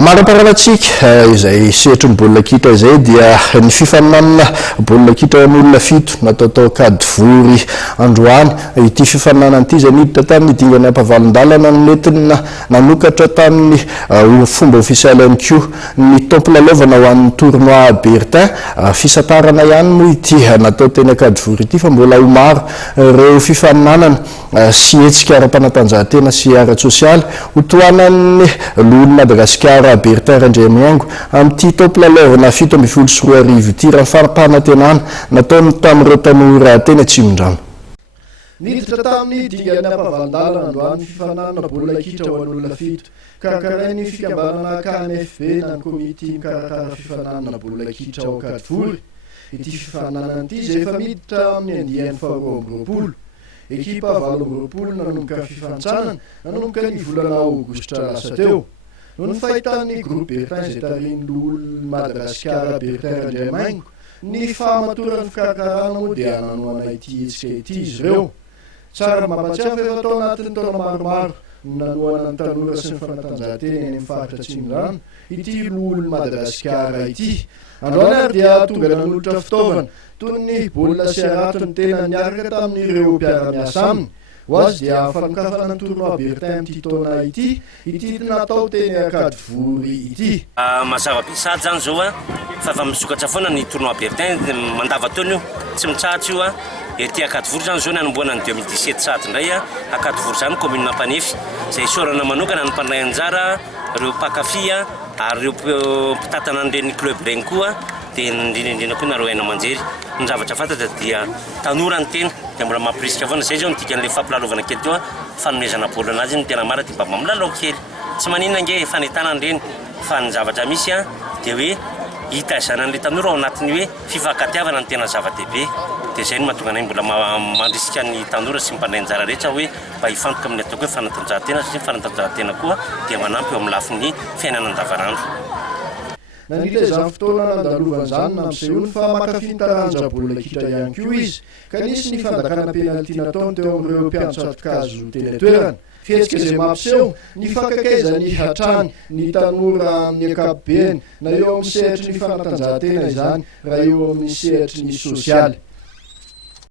Maraparalatsika izay sehatry ny baolina kitra izay dia ny fifaninanana baolina kitra n'olona fito natao kady vory androany. Ity fifaninanana ity izay niditra tamin'ny dingany ampavalon-dalana no nentina nanokatra tamin'ny fomba ofisialy ihany koa ny tompo-lalaovana ho an'ny tournoi Bertin. Fisatarana ihany moa ity natao teny akady vory ity fa mbola ho maro ireo fifaninanana sy hetsika ara-panatanjahantena sy ara-tsosialy ho toanan'ny lohan'i Madagasikara Bertin Randriamiango amin'ity tompo-lalaovana 17 ity raha fampanatenana nataony tamin'ireo tanora teny Atsimondrano. Niditra tamin'ny dingany ampavalon-dalana androany fifaninanana baolina kitra ho an'olona fito. Karakarain'ny fikambanana KNFB na ny komity mikarakara fifaninanana baolina kitra ao Akadivory. Ity fifaninanana ity izay efa miditra amin'ny andiany faharoa amby roapolo. Ekipa 20 nanomboka fifantsanana nanomboka ny volana aogositra lasa teo. Noho ny fahitan'ny groupe Bertin izay tarihin'ny lohan'i Madagasikara Bertin Randriamiango, ny fahamatorany fikarakarana moa dia nanoana ity hetsika ity izy ireo. Tsara mampatsiafa efa tao anatin'ny taona maromaro nanoana ny tanora sy ny fanatanjahantena eny amin'ny faritra Atsimondrano ity lohan'i Madagasikara ity. Androany ary dia tonga nanolotra fitaovana toy ny baolina sy aratony tena niaraka tamin'ireo mpiara-miasa aminy. Ho azy dia fanokafana ny tournoi Bertin amin'ity taona ity natao teny Akadivory ity. Mazava pisady zany zao fa efa misokatra foana ny tournoi Bertin mandavataona io, tsy mitsahatry io ety Akadivory zany zao nanomboana ny 2017 sady indray Akadivory zany commune Nampanefy izay sorana manokana ny mpanday anjara ireo mpakafy ary ireo mpitatana an'ireny club regny koa dia indrindra koa nareo aina aman-jery. Ny zavatra fantatra dia tanora ny tena dia mbola mampirisika foana zay zao ny dikan'ilay fampilalovana kely teo fanomezana baolina azy ny tena mara dia mba milalao kely tsy maninona nge fanetana an'ireny fa ny zavatra misy dia hoe hitaizana an'ilay tanora ao anatin'ny hoe fifankatiavana ny tena zava-dehibe. Dia izay no mahatonga anay mbola mandrisika ny tanora sy mpanday anjara rehetra hoe mba hifantoka amin'ny ataoko hoe fanatanjahantena satria fanatanjahantena koa dia manampy eo amin'ny lafin'ny fiainana andavanandro. Nandritra izany fotoana nandalovana izany nampisehoany fa makafy ny taranja baolina kitra ihany koa izy ka nisy ny fandakana penalty nataony teo amin'ireo mpianatra ato-kazo teny toerana. Fihetsika izay mampiseho ny fankakaizany hatrany ny tanora amin'ny ankapobeny na eo amin'ny sehatry ny fanatanjahantena izany raha eo amin'ny sehatry ny sosialy.